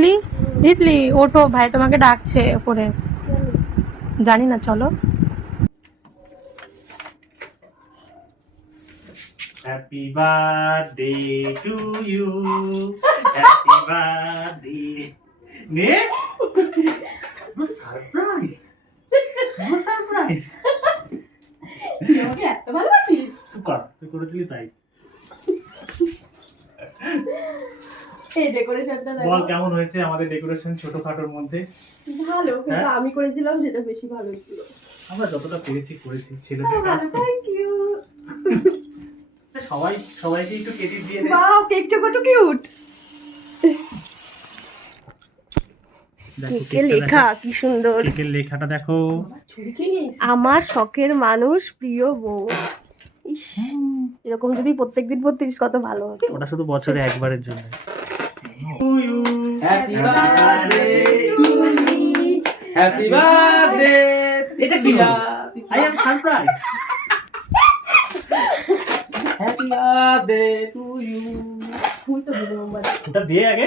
তিতলি তিতলি ওঠো, ভাই তোমাকে ডাকছে ওপরে। জানি না, চলো। Happy birthday to you, happy birthday. নে সারপ্রাইজ, সারপ্রাইজ। তুই আমাকে এত ভালোবাসিস? তুই করেছিলি তাই। এই ডেকোরেশনটা দেখো। বল কেমন হয়েছে আমাদের ডেকোরেশন ছোটখাটোর মধ্যে? ভালো, কিন্তু হ্যাঁ? আমি করেছিলাম সেটা বেশি ভালো ছিল। আমরা যতটা পেরেছি করেছি, ছেলেদের কাজ ভালো, তো। Thank you. সবাইকে একটু ক্রেডিট দিয়ে দে। ওয়াও, কেকটা কত কিউট। দেখো কেকের লেখা কি সুন্দর। কেকের লেখাটা দেখো। আমার শখের মানুষ, প্রিয় বউ। ইস, এরকম যদি প্রত্যেকদিন পড়তিস কত ভালো হতো। ওটা শুধু বছরে একবারের জন্য। Happy birthday to you, happy birthday. এটা কি হলো? I am surprise. Happy birthday to you. তুই তো দিবি মোমবাতি। ওটা দিয়ে আগে।